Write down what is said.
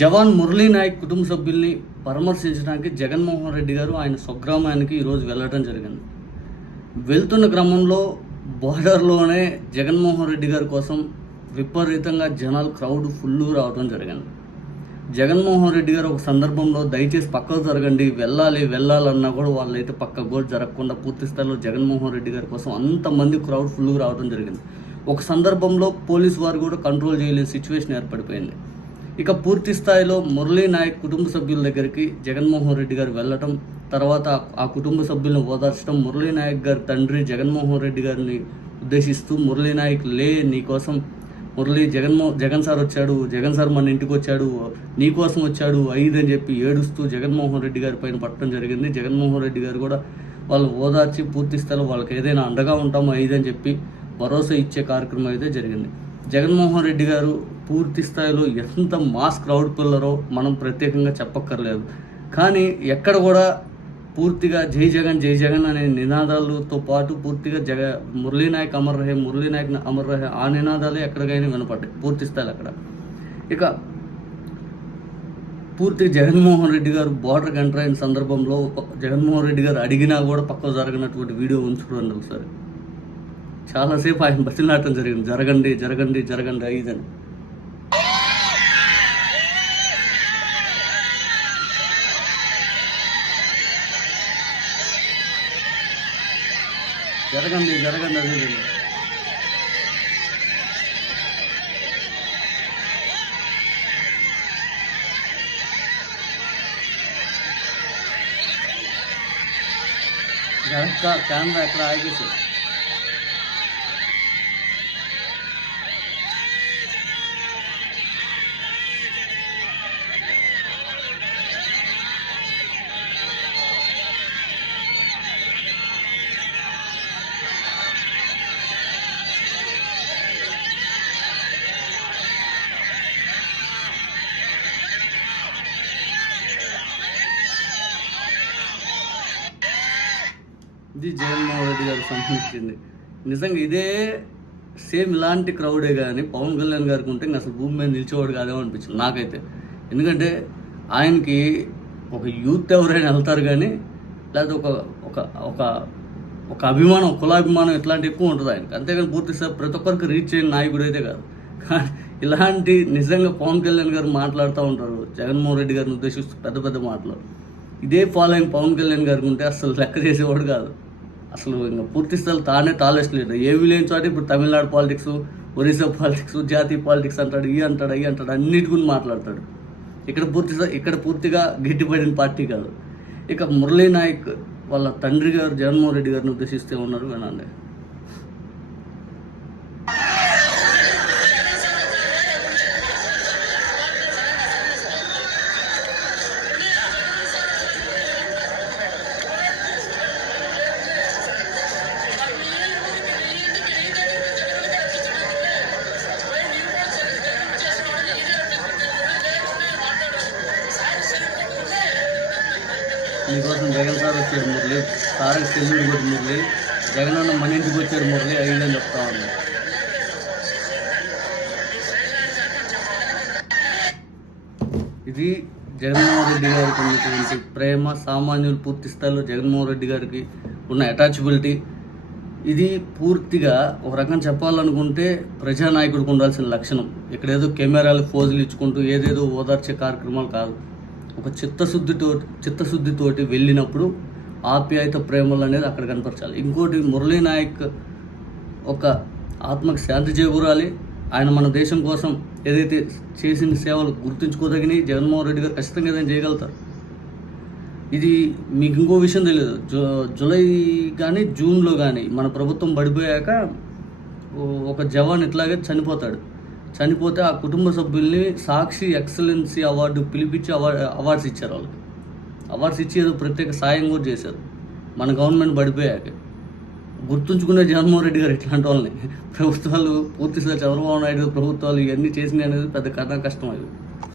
జవాన్ మురళీ నాయక్ కుటుంబ సభ్యుల్ని పరామర్శించడానికి జగన్మోహన్ రెడ్డి గారు ఆయన స్వగ్రామానికి ఈరోజు వెళ్ళడం జరిగింది. వెళ్తున్న క్రమంలో బోర్డర్లోనే జగన్మోహన్ రెడ్డి గారి కోసం విపరీతంగా జనాలు క్రౌడ్ ఫుల్ రావడం జరిగింది. జగన్మోహన్ రెడ్డి గారు ఒక సందర్భంలో దయచేసి పక్కకు జరగండి వెళ్ళాలి వెళ్ళాలన్నా కూడా వాళ్ళైతే పక్క కూడా జరగకుండా పూర్తి స్థాయిలో జగన్మోహన్ రెడ్డి గారి కోసం అంతమంది క్రౌడ్ ఫుల్ రావడం జరిగింది. ఒక సందర్భంలో పోలీసు వారు కూడా కంట్రోల్ చేయలేని సిచ్యువేషన్ ఏర్పడిపోయింది. ఇక పూర్తి స్థాయిలో మురళీ నాయక్ కుటుంబ సభ్యుల దగ్గరికి జగన్మోహన్ రెడ్డి గారు వెళ్ళటం తర్వాత ఆ కుటుంబ సభ్యులను ఓదార్చడం మురళీ నాయక్ గారి తండ్రి జగన్మోహన్ రెడ్డి గారిని ఉద్దేశిస్తూ మురళీ నాయక్ లే నీకోసం మురళి జగన్మో జగన్ సార్ వచ్చాడు జగన్ సార్ మన ఇంటికి వచ్చాడు నీకోసం వచ్చాడు ఐదు అని చెప్పి ఏడుస్తూ జగన్మోహన్ రెడ్డి గారి పైన పట్టడం జరిగింది. జగన్మోహన్ రెడ్డి గారు కూడా వాళ్ళు ఓదార్చి పూర్తి స్థాయిలో వాళ్ళకి ఏదైనా అండగా ఉంటామో ఐదు అని చెప్పి భరోసా ఇచ్చే కార్యక్రమం అయితే జరిగింది. జగన్మోహన్ రెడ్డి గారు పూర్తి స్థాయిలో ఎంత మాస్ క్రౌడ్ పిల్లరో మనం ప్రత్యేకంగా చెప్పక్కర్లేదు. కానీ ఎక్కడ కూడా పూర్తిగా జై జగన్ జై జగన్ అనే నినాదాలతో పాటు పూర్తిగా జగ మురళీనాయక్ అమర్ రహే మురళీనాయక్ అమర్ రహే ఆ నినాదాలే ఎక్కడికైనా వినపడ్డాయి పూర్తి స్థాయిలో అక్కడ. ఇక పూర్తి జగన్మోహన్ రెడ్డి గారు బార్డర్ ఎంటర్ అయిన సందర్భంలో జగన్మోహన్ రెడ్డి గారు అడిగినా కూడా పక్కకు జరగనటువంటి వీడియో ఉంచుకోండి ఒకసారి. చాలాసేపు ఆయన బస్సులాటం జరిగింది. జరగండి జరగండి జరగండి ఐదని. జరగండి జరగండి అదే కెమెరా ఎక్కడ ఆగేసి ఇది జగన్మోహన్ రెడ్డి గారికి సంబంధించింది. నిజంగా ఇదే సేమ్ ఇలాంటి క్రౌడే కానీ పవన్ కళ్యాణ్ గారికి ఉంటే అసలు భూమి మీద నిలిచేవాడు కాదేమో అనిపించింది నాకైతే. ఎందుకంటే ఆయనకి ఒక యూత్ ఎవరైనా వెళ్తారు కానీ లేకపోతే ఒక ఒక ఒక ఒక అభిమానం కులాభిమానం ఇట్లాంటి ఎక్కువ ఉంటుంది ఆయనకి. అంతేగాని పూర్తి సార్ ప్రతి ఒక్కరికి రీచ్ అయిన నాయకుడు అయితే కాదు. కానీ ఇలాంటి నిజంగా పవన్ కళ్యాణ్ గారు మాట్లాడుతూ ఉంటారు జగన్మోహన్ రెడ్డి గారిని ఉద్దేశిస్తూ పెద్ద పెద్ద మాటలు. ఇదే ఫాలోయింగ్ పవన్ కళ్యాణ్ గారికి ఉంటే అసలు లెక్క చేసేవాడు కాదు. అసలు ఇంకా పూర్తి స్థాయిలో తానే తాలేస్తలేదు ఏమీ ఏవి లేని చోట ఇప్పుడు తమిళనాడు పాలిటిక్స్ ఒరిస్సా పాలిటిక్స్ జాతీయ పాలిటిక్స్ అంటాడు ఈ అంటాడు అవి అంటాడు అన్నిటి గురించి మాట్లాడతాడు. ఇక్కడ పూర్తి ఇక్కడ పూర్తిగా గట్టిపడిన పార్టీ కాదు. ఇక మురళీ నాయక్ వాళ్ళ తండ్రి గారు జగన్మోహన్ రెడ్డి గారిని ఉద్దేశిస్తే ఉన్నారు వినండి. మీకోసం జగన్ సార్ వచ్చారు మురళి. తారక్ సెల్లుడు కూడా మురళి? జగన్ అన్న మన ఇంటికి వచ్చారు మురళి? అయ్యిందని చెప్తా ఉన్నాను ఇది జగన్మోహన్ రెడ్డి గారికి ఉన్నటువంటి ప్రేమ సామాన్యులు పూర్తి స్థాయిలో జగన్మోహన్ రెడ్డి గారికి ఉన్న అటాచబిలిటీ ఇది పూర్తిగా ఒక రకం చెప్పాలనుకుంటే ప్రజానాయకుడికి ఉండాల్సిన లక్షణం. ఇక్కడ ఏదో కెమెరాలు ఫోజులు ఇచ్చుకుంటూ ఏదేదో ఓదార్చే కార్యక్రమాలు కాదు. ఒక చిత్తశుద్ధితో చిత్తశుద్ధితోటి వెళ్ళినప్పుడు ఆప్యాయత ప్రేమలు అనేది అక్కడ కనపరచాలి. ఇంకోటి మురళీ నాయక్ ఒక ఆత్మకు శాంతి చేకూరాలి. ఆయన మన దేశం కోసం ఏదైతే చేసిన సేవలు గుర్తుంచుకోదగినవి జగన్మోహన్ రెడ్డి గారు ఖచ్చితంగా ఏదైనా చేయగలుగుతారు. ఇది మీకు ఇంకో విషయం తెలియదు. జూ జూలై కానీ జూన్లో కానీ మన ప్రభుత్వం పడిపోయాక ఒక జవాన్ ఇట్లాగే చనిపోతాడు. చనిపోతే ఆ కుటుంబ సభ్యుల్ని సాక్షి ఎక్సలెన్సీ అవార్డు పిలిపించి అవార్డ్ అవార్డ్స్ ఇచ్చారు వాళ్ళకి అవార్డ్స్ ఇచ్చి ఏదో ప్రత్యేక సాయం కూడా చేశారు. మన గవర్నమెంట్ పడిపోయాక. గుర్తుంచుకునే జగన్మోహన్ రెడ్డి గారు ఇట్లాంటి వాళ్ళని. ప్రభుత్వాలు పూర్తిగా చంద్రబాబు నాయుడు ప్రభుత్వాలు ఇవన్నీ చేసినాయి అనేది పెద్ద కథ కష్టం అది.